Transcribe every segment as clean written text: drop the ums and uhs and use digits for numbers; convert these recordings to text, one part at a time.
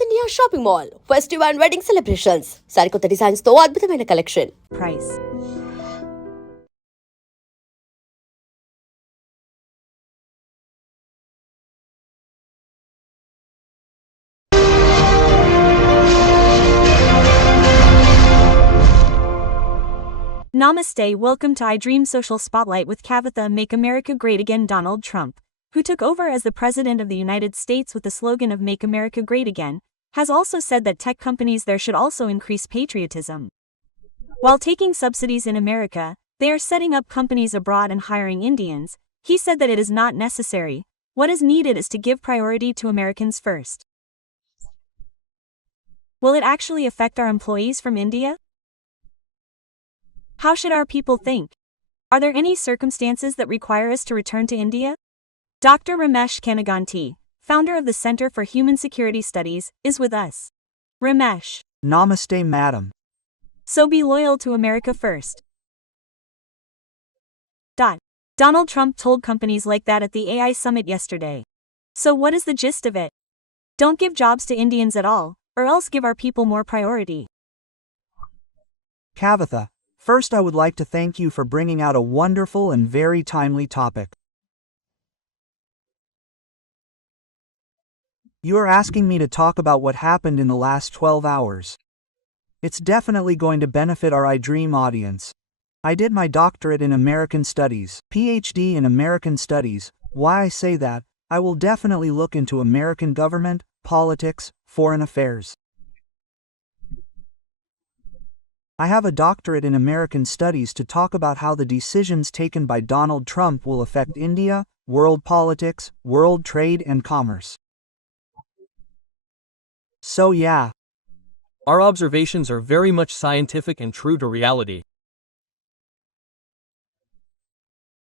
South India Shopping Mall. Festive and wedding celebrations. సరికొత్త designs తో అద్భుతమైన collection. Price. Namaste, welcome to iDream Social Spotlight with Kavitha. Make America Great Again. Donald Trump, who took over as the President of the United States with the slogan of Make America Great Again, has also said that tech companies there should also increase patriotism. While taking subsidies in America, they are setting up companies abroad and hiring Indians. He said that it is not necessary. What is needed is to give priority to Americans first. Will it actually affect our employees from India? How should our people think? Are there any circumstances that require us to return to India? Dr. Ramesh Kanaganti, founder of the Center for Human Security Studies, is with us. Ramesh. Namaste, madam. So be loyal to America first. Donald Trump told companies like that at the AI summit yesterday. So what is the gist of it? Don't give jobs to Indians at all, or else give our people more priority. Kavitha, first I would like to thank you for bringing out a wonderful and very timely topic. You are asking me to talk about what happened in the last 12 hours. It's definitely going to benefit our iDream audience. I did my doctorate in American Studies, PhD in American Studies. Why I say that, I will definitely look into American government, politics, foreign affairs. I have a doctorate in American Studies to talk about how the decisions taken by Donald Trump will affect India, world politics, world trade and commerce. So yeah. Our observations are very much scientific and true to reality.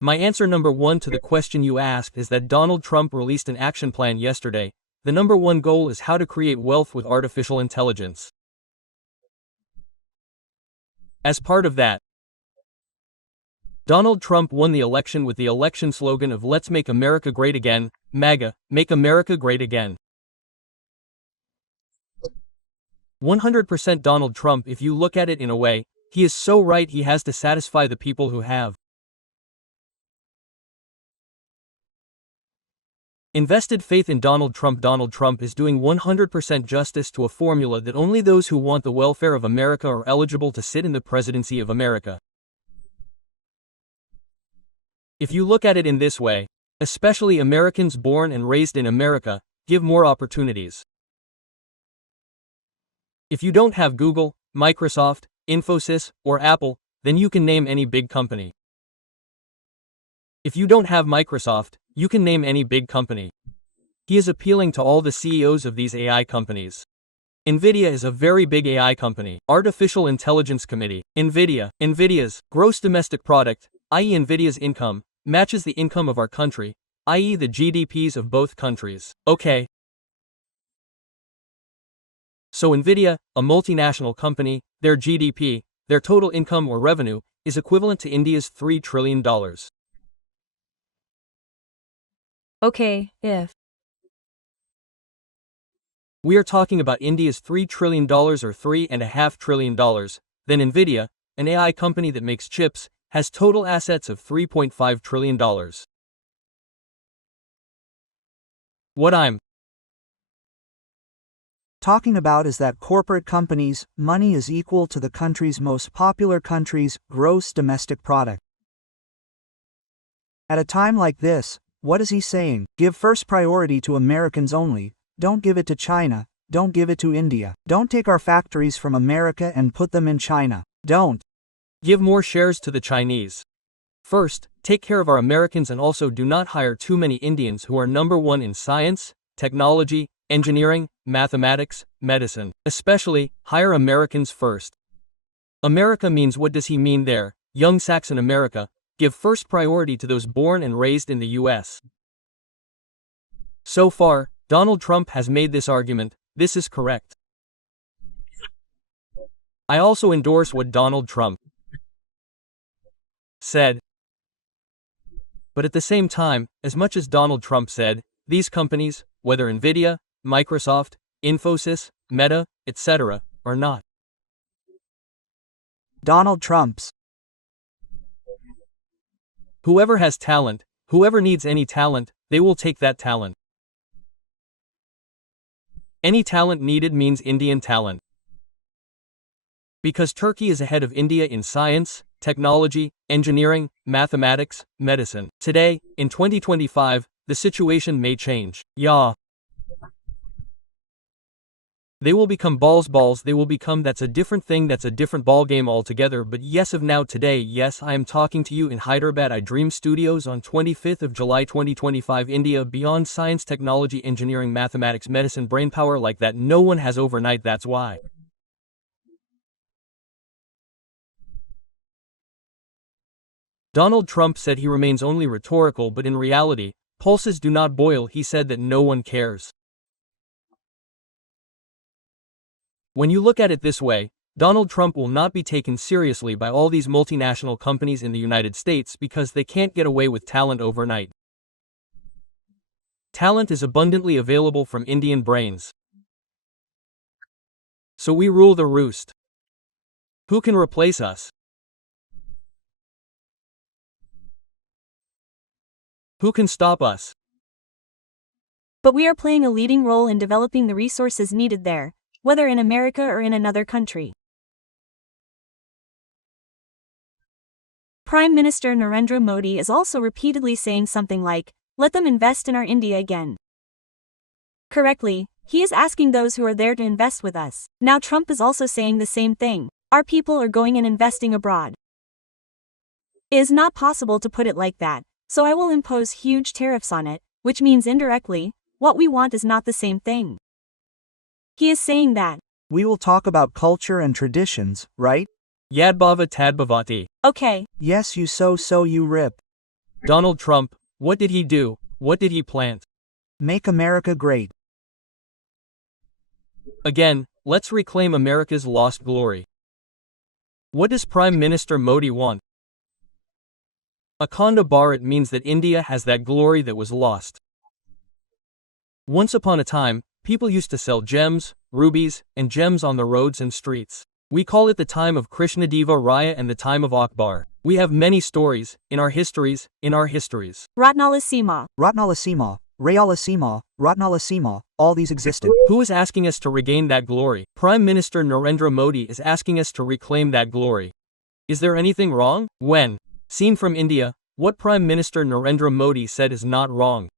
My answer number one to the question you asked is that Donald Trump released an action plan yesterday. The number one goal is how to create wealth with artificial intelligence. As part of that, Donald Trump won the election with the election slogan of Let's Make America Great Again, MAGA, Make America Great Again. 100% Donald Trump. If you look at it in a way, he is so right. He has to satisfy the people who have invested faith in Donald Trump. Donald Trump is doing 100% justice to a formula that only those who want the welfare of America are eligible to sit in the presidency of America. If you look at it in this way, especially Americans born and raised in America, give more opportunities. If you don't have Google, Microsoft, Infosys, or Apple, then you can name any big company. If you don't have Microsoft, you can name any big company. He is appealing to all the CEOs of these AI companies. Nvidia is a very big AI company. Artificial Intelligence Committee. Nvidia's gross domestic product, i.e. Nvidia's income, matches the income of our country, i.e. the GDPs of both countries. Okay. So Nvidia, a multinational company, their GDP, their total income or revenue, is equivalent to India's $3 trillion. Okay, if we are talking about India's $3 trillion or $3.5 trillion, then Nvidia, an AI company that makes chips, has total assets of $3.5 trillion. What I'm talking about is that corporate companies' money is equal to the country's most popular country's gross domestic product. At a time like this, what is he saying? Give first priority to Americans only, don't give it to China, don't give it to India. Don't take our factories from America and put them in China. Don't give more shares to the Chinese. First, take care of our Americans and also do not hire too many Indians who are number one in science, technology, engineering, mathematics, medicine. Especially, hire Americans first. America means what does he mean there? Young Saxon America. Give first priority to those born and raised in the US. So far, Donald Trump has made this argument. This is correct. I also endorse what Donald Trump said. But at the same time, as much as Donald Trump said, these companies, whether Nvidia, Microsoft, Infosys, Meta, etc., or not? Donald Trump's. Whoever has talent, whoever needs any talent, they will take that talent. Any talent needed means Indian talent. Because Turkey is ahead of India in science, technology, engineering, mathematics, medicine. Today, in 2025, the situation may change. Yeah. They will become balls, they will become that's a different thing, that's a different ball game altogether. But yes, of now today, yes, I am talking to you in Hyderabad iDream Studios on 25th of July 2025. India beyond science, technology, engineering, mathematics, medicine, brainpower like that no one has overnight, that's why. Donald Trump said he remains only rhetorical, but in reality, pulses do not boil. He said that no one cares. When you look at it this way, Donald Trump will not be taken seriously by all these multinational companies in the United States because they can't get away with talent overnight. Talent is abundantly available from Indian brains. So we rule the roost. Who can replace us? Who can stop us? But we are playing a leading role in developing the resources needed there, whether in America or in another country. Prime Minister Narendra Modi is also repeatedly saying something like, "Let them invest in our India again." Correctly, he is asking those who are there to invest with us. Now Trump is also saying the same thing. Our people are going and investing abroad. It is not possible to put it like that, so I will impose huge tariffs on it, which means indirectly, what we want is not the same thing. He is saying that. We will talk about culture and traditions, right? Yadbhava Tadbhavati. Okay. Yes, you so you rip. Donald Trump, what did he do? What did he plant? Make America great. Again, let's reclaim America's lost glory. What does Prime Minister Modi want? Akhanda Bharat means that India has that glory that was lost. Once upon a time, people used to sell gems, rubies, and gems on the roads and streets. We call it the time of Krishnadeva Raya and the time of Akbar. We have many stories, in our histories. Ratnalasima. Ratnalasima, Rayalasima, Ratnalasima, all these existed. Who is asking us to regain that glory? Prime Minister Narendra Modi is asking us to reclaim that glory. Is there anything wrong? When seen from India, what Prime Minister Narendra Modi said is not wrong.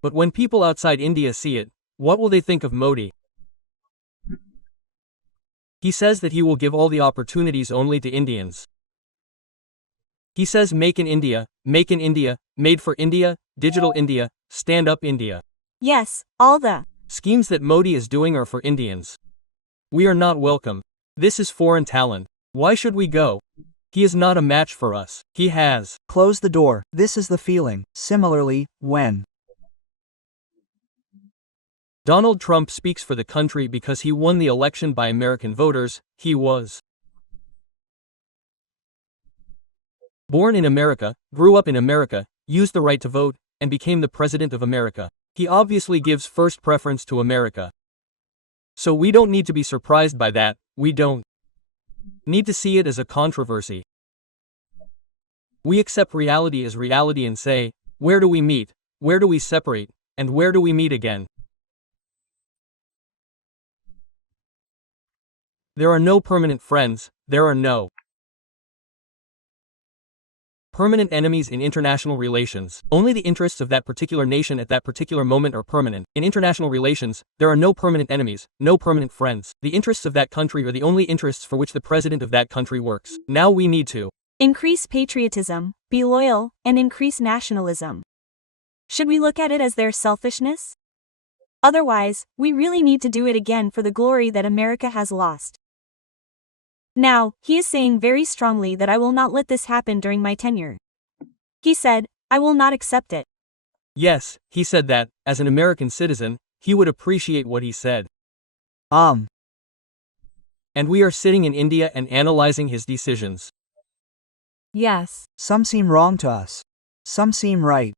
But when people outside India see it, what will they think of Modi? He says that he will give all the opportunities only to Indians. He says make in India, made for India, digital India, stand up India. Yes, all the schemes that Modi is doing are for Indians. We are not welcome. This is foreign talent. Why should we go? He is not a match for us. He has closed the door. This is the feeling. Similarly, when Donald Trump speaks for the country because he won the election by American voters, he was born in America, grew up in America, used the right to vote, and became the President of America. He obviously gives first preference to America. So we don't need to be surprised by that, we don't need to see it as a controversy. We accept reality as reality and say, where do we meet, where do we separate, and where do we meet again? There are no permanent friends, there are no permanent enemies in international relations. Only the interests of that particular nation at that particular moment are permanent. In international relations, there are no permanent enemies, no permanent friends. The interests of that country are the only interests for which the president of that country works. Now we need to increase patriotism, be loyal, and increase nationalism. Should we look at it as their selfishness? Otherwise, we really need to do it again for the glory that America has lost. Now, he is saying very strongly that I will not let this happen during my tenure. He said, I will not accept it. Yes, he said that, as an American citizen, he would appreciate what he said. And we are sitting in India and analyzing his decisions. Yes. Some seem wrong to us. Some seem right.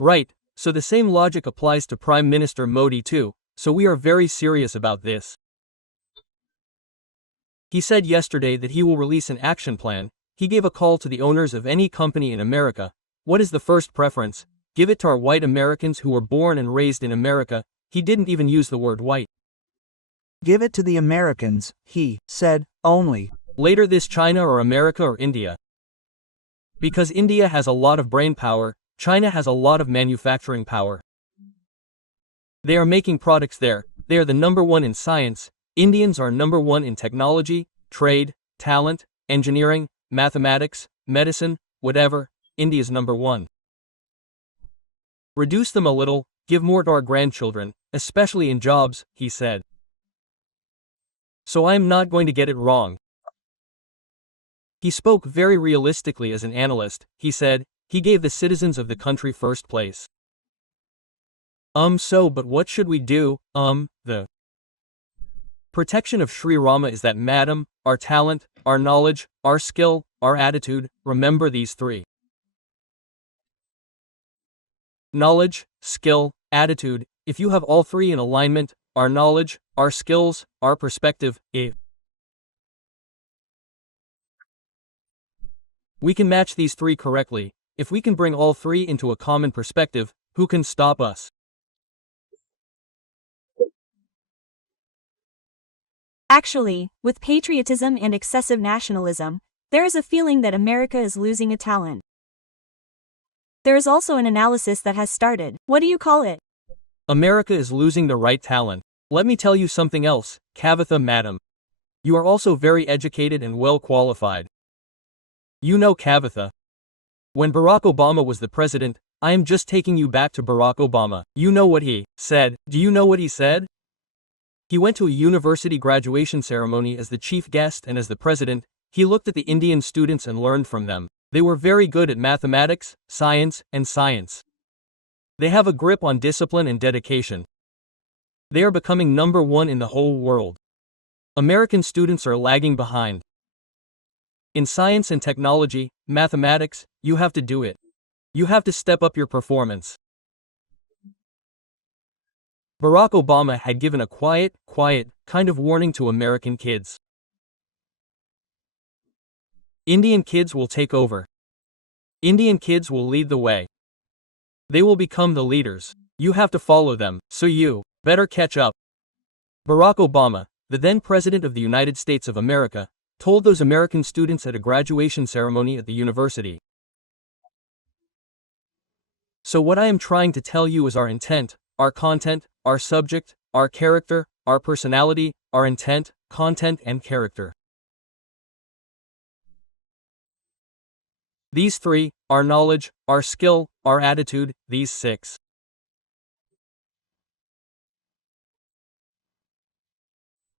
Right, So the same logic applies to Prime Minister Modi too, so we are very serious about this. He said yesterday that he will release an action plan. He gave a call to the owners of any company in America. What is the first preference? Give it to our white Americans who were born and raised in America. He didn't even use the word white. Give it to the Americans, he said, only. Later this China or America or India. Because India has a lot of brain power, China has a lot of manufacturing power. They are making products there. They are the number one in science. Indians are number one in technology, trade, talent, engineering, mathematics, medicine, whatever. India's number one. Reduce them a little, give more to our grandchildren, especially in jobs, he said. So I am not going to get it wrong. He spoke very realistically as an analyst. He said, he gave the citizens of the country first place. But what should we do? The protection of Sri Rama is that, madam, our talent, our knowledge, our skill, our attitude, remember these three. Knowledge, skill, attitude, if you have all three in alignment, our knowledge, our skills, our perspective, we can match these three correctly. If we can bring all three into a common perspective, who can stop us? Actually, with patriotism and excessive nationalism, there is a feeling that America is losing a talent. There is also an analysis that has started. What do you call it? America is losing the right talent. Let me tell you something else, Kavitha madam. You are also very educated and well qualified. You know Kavitha. When Barack Obama was the president, I am just taking you back to Barack Obama. You know what he said. Do you know what he said? He went to a university graduation ceremony as the chief guest and as the president. He looked at the Indian students and learned from them. They were very good at mathematics, science, and science. They have a grip on discipline and dedication. They are becoming number one in the whole world. American students are lagging behind. In science and technology, mathematics, you have to do it. You have to step up your performance. Barack Obama had given a quiet kind of warning to American kids. Indian kids will take over. Indian kids will lead the way. They will become the leaders. You have to follow them, so you better catch up. Barack Obama, the then President of the United States of America, told those American students at a graduation ceremony at the university. So what I am trying to tell you is our intent, our content, our subject, our character, our personality, our intent, content, and character. These three, our knowledge, our skill, our attitude, these 6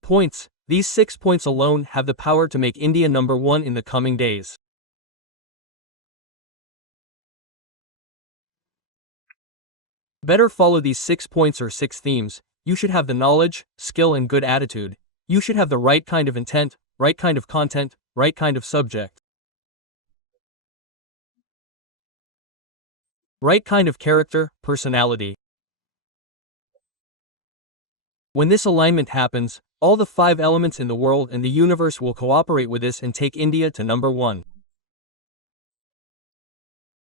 points, these 6 points alone have the power to make India number one in the coming days. Better follow these 6 points or 6 themes. You should have the knowledge, skill, and good attitude. You should have the right kind of intent, right kind of content, right kind of subject. Right kind of character, personality. When this alignment happens, all the 5 elements in the world and the universe will cooperate with this and take India to number one.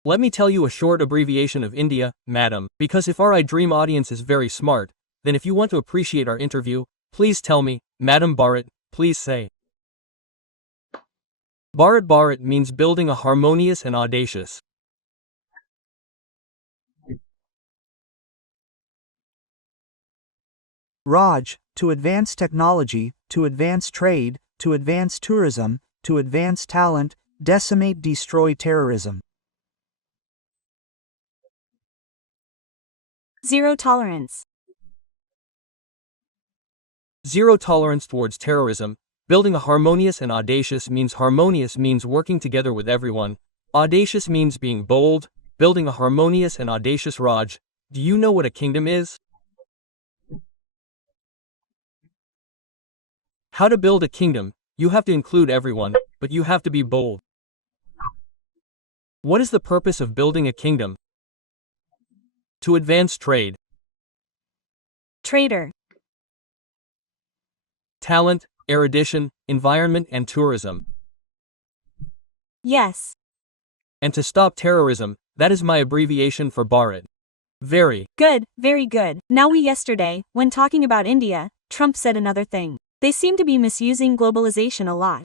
Let me tell you a short abbreviation of India, madam, because if our iDream audience is very smart, then if you want to appreciate our interview, please tell me, Madam Bharat, please say. Bharat means building a harmonious and audacious. Raj, to advance technology, to advance trade, to advance tourism, to advance talent, decimate, destroy terrorism. Zero tolerance. Zero tolerance towards terrorism. Building a harmonious and audacious means working together with everyone. Audacious means being bold. Building a harmonious and audacious. Raj, do you know what a kingdom is? How to build a kingdom? You have to include everyone, but you have to be bold. What is the purpose of building a kingdom? To advance trade, Trader. talent, erudition, environment and tourism. Yes. And to stop terrorism, that is my abbreviation for Bharat. Very. Good, very good. Now yesterday, when talking about India, Trump said another thing. They seem to be misusing globalization a lot.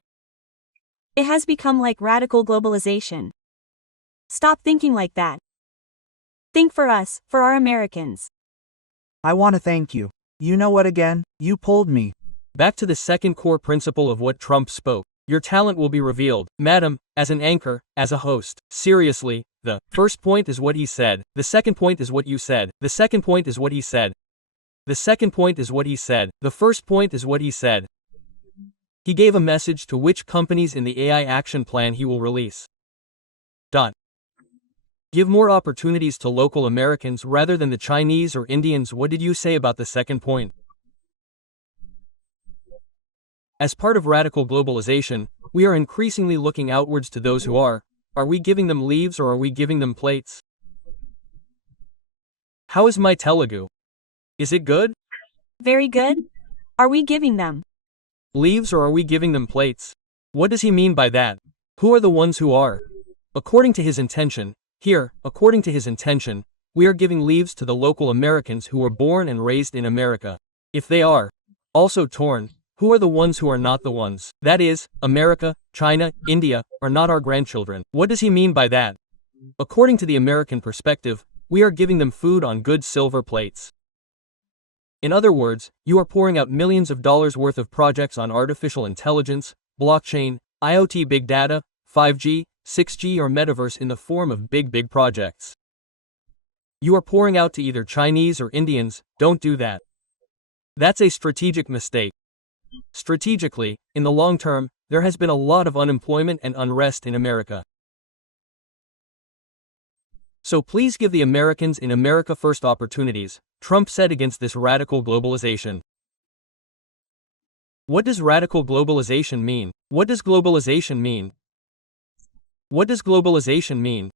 It has become like radical globalization. Stop thinking like that. Think for us, for our Americans. I want to thank you. You know what again? You pulled me. Back to the second core principle of what Trump spoke. Your talent will be revealed, madam, as an anchor, as a host. Seriously, the first point is what he said. The second point is what you said. The second point is what he said. The second point is what he said. The first point is what he said. He gave a message to which companies in the AI action plan he will release. Give more opportunities to local Americans rather than the Chinese or Indians. What did you say about the second point? As part of radical globalization, we are increasingly looking outwards to those who are we giving them leaves or are we giving them plates? How is my Telugu? Is it good? Very good? Are we giving them Leaves or are we giving them plates? What does he mean by that? Who are the ones who are? According to his intention, according to his intention, we are giving leaves to the local Americans who were born and raised in America. If they are also torn, who are the ones who are not the ones? That is, America, China, India, are not our grandchildren. What does he mean by that? According to the American perspective, we are giving them food on good silver plates. In other words, you are pouring out millions of dollars worth of projects on artificial intelligence, blockchain, IoT, big data, 5G, 6G or metaverse in the form of big projects. You are pouring out to either Chinese or Indians. Don't do that. That's a strategic mistake. Strategically, in the long term, there has been a lot of unemployment and unrest in America. So please give the Americans in America first opportunities, Trump said against this radical globalization. What does radical globalization mean? What does globalization mean? What does globalization mean?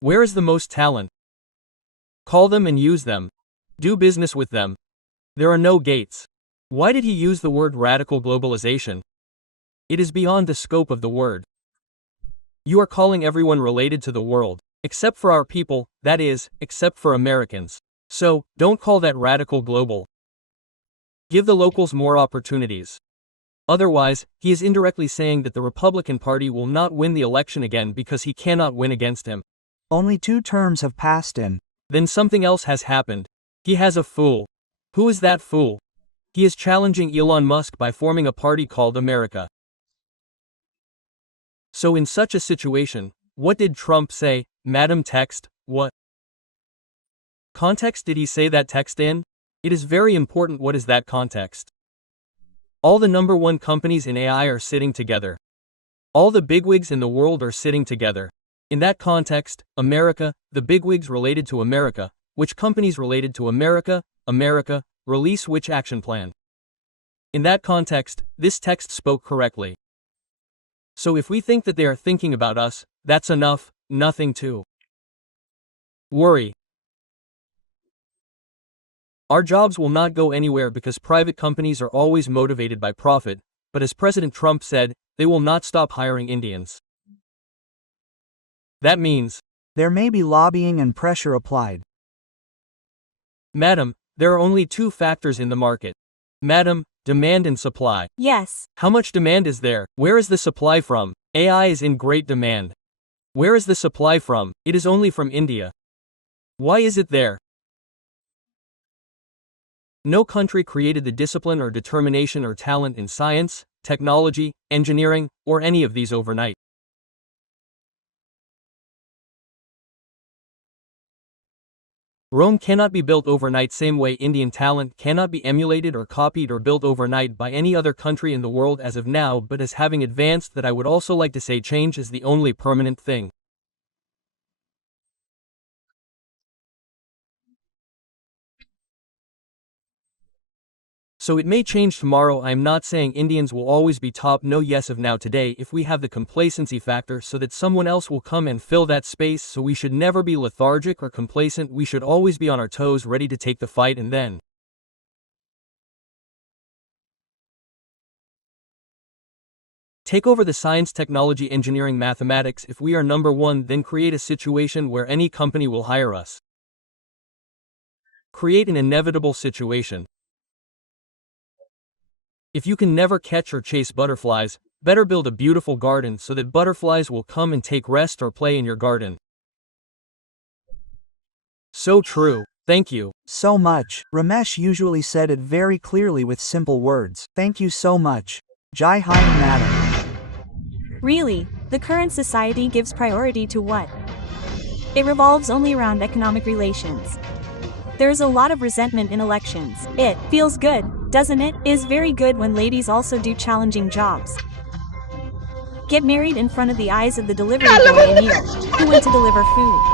Where is the most talent? Call them and use them. Do business with them. There are no gates. Why did he use the word radical globalization? It is beyond the scope of the word. You are calling everyone related to the world, except for our people, that is, except for Americans. So, don't call that radical global. Give the locals more opportunities. Otherwise, he is indirectly saying that the Republican Party will not win the election again because he cannot win against him. Only 2 terms have passed in. Then something else has happened. He has a fool. Who is that fool? He is challenging Elon Musk by forming a party called America. So in such a situation, what did Trump say? Madam text, what context did he say that text in? It is very important. What is that context? All the number 1 companies in AI are sitting together. All the bigwigs in the world are sitting together. In that context, America, the bigwigs related to America, which companies related to America, release which action plan. In that context, this text spoke correctly. So if we think that they are thinking about us, that's enough, nothing to worry. Our jobs will not go anywhere because private companies are always motivated by profit, but as President Trump said, they will not stop hiring Indians. That means, There may be lobbying and pressure applied. madam, there are only 2 factors in the market. Madam, demand and supply. Yes. How much demand is there? Where is the supply from? AI is in great demand. Where is the supply from? It is only from India. Why is it there? No country created the discipline or determination or talent in science, technology, engineering, or any of these overnight. Rome cannot be built overnight, same way Indian talent cannot be emulated or copied or built overnight by any other country in the world as of now, but as having advanced that I would also like to say change is the only permanent thing. So it may change tomorrow. I am not saying Indians will always be top, no, yes, of now today if we have the complacency factor so that someone else will come and fill that space. So we should never be lethargic or complacent. We should always be on our toes, ready to take the fight and then take over the science, technology, engineering, mathematics. If we are number one, then create a situation where any company will hire us. Create an inevitable situation. If you can never catch or chase butterflies, better build a beautiful garden so that butterflies will come and take rest or play in your garden. So true. Thank you. So much. Ramesh usually said it very clearly with simple words. Thank you so much. Jai Hind, madam. Really, the current society gives priority to what? It revolves only around economic relations. There is a lot of resentment in elections. It feels good, doesn't it? Is very good when ladies also do challenging jobs. Get married in front of the eyes of the delivery boy Emil, who went to deliver food.